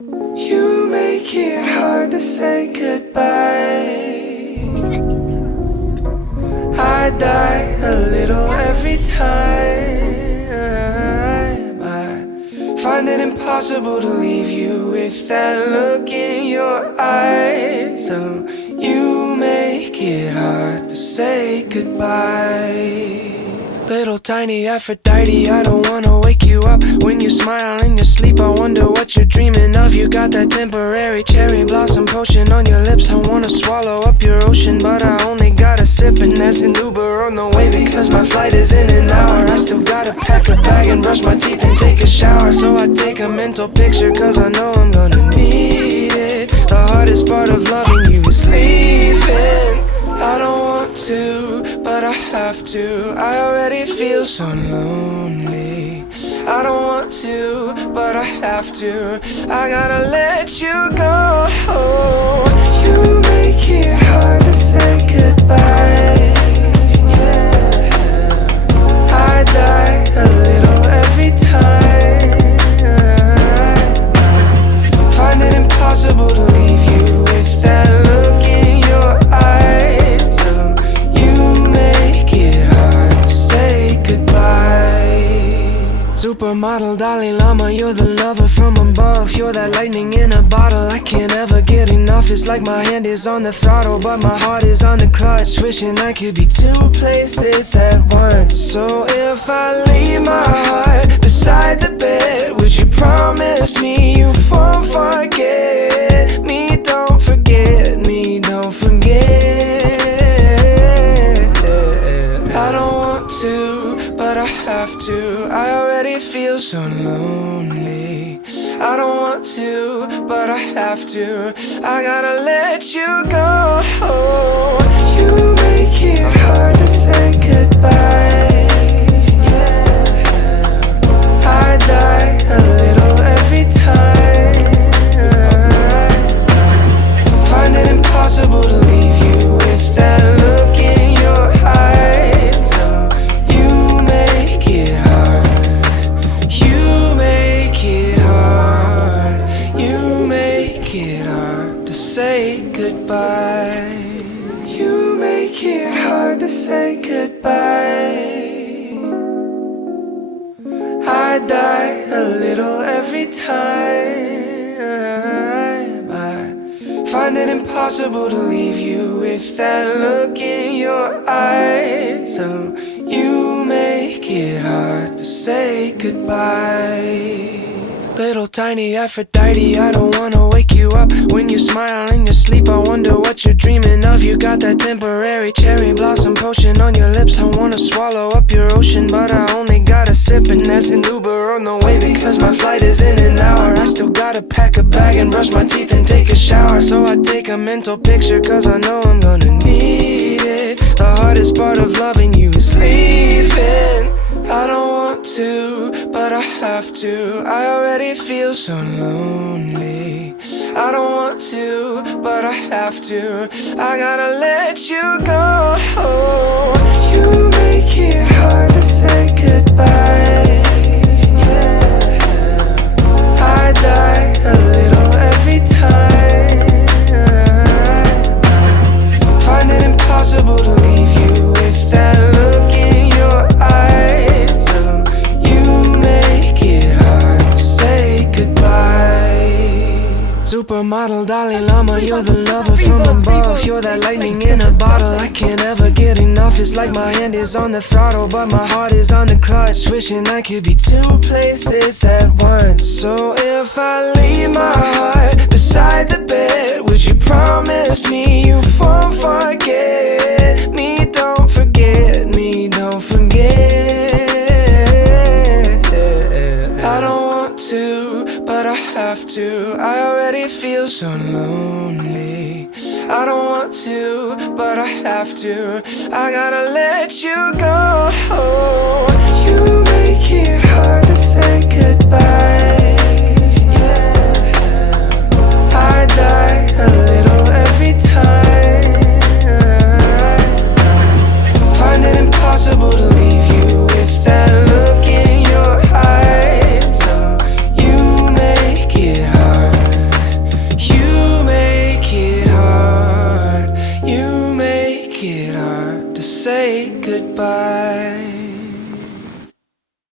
You make it hard to say goodbye. I die a little every time. I find it impossible to leave you with that look in your eyes. So you make it hard to say goodbye. Little tiny Aphrodite, I don't wanna wake you up. When you smile in your sleep, I wonder what you're dreaming of. You got that temporary cherry blossom potion on your lips. I wanna swallow up your ocean, but I only got a sip. And there's an Uber on the way because my flight is in an hour. I still gotta pack a bag and brush my teeth and take a shower. So I take a mental picture cause I know I'm gonna need it. The hardest part of loving you is leaving. I don't want to, but I have to. I already feel so lonely. I don't want to, but I have to. I gotta let you go. You make it hard to say goodbye. Yeah, I die a little every time. Find it impossible to leave you with that look in your eyes. Supermodel Dalai Lama, you're the lover from above. You're that lightning in a bottle, I can't ever get enough. It's like my hand is on the throttle, but my heart is on the clutch. Wishing I could be two places at once. So if I leave my heart beside the bed, would you promise me you won't forget me? Don't forget me, don't forget. I don't want to, but I have to. I already feel so lonely. I don't want to, but I have to. I gotta let you go. You make it hard to say goodbye. Yeah, I die a little every time. Find it impossible to leave you with that look in your eyes. Say goodbye. You make it hard to say goodbye. I die a little every time. I find it impossible to leave you with that look in your eyes. So you make it hard to say goodbye. Little tiny Aphrodite, I don't wanna wake you up. When you smile in your sleep, I wonder what you're dreaming of. You got that temporary cherry blossom potion on your lips. I wanna swallow up your ocean, but I only got a sip. And there's an Uber on the way because my flight is in an hour. I still gotta pack a bag and brush my teeth and take a shower. So I take a mental picture cause I know I'm gonna need it. The hardest part of loving you is leaving. I don't want to, but I have to. I already feel so lonely. I don't want to, but I have to. I gotta let you go. You make it hard to say goodbye. Yeah, I die a little every time. Find it impossible to leave you with that look in your eyes. Supermodel Dalai Lama, you're the lover from above. You're that lightning in a bottle, I can't ever get enough. It's like my hand is on the throttle, but my heart is on the clutch. Wishing I could be two places at once. So if I leave my heart beside the bed, would you promise me you won't forget me? Don't forget me, don't forget. I don't want to, but I have to. I already feel so lonely. I don't want to, but I have to. I gotta let you go. You make it hard to say goodbye. Yeah, I die a little every time. Find it impossible to leave you with that look in your eyes. So you make it hard. make it hard to say goodbye.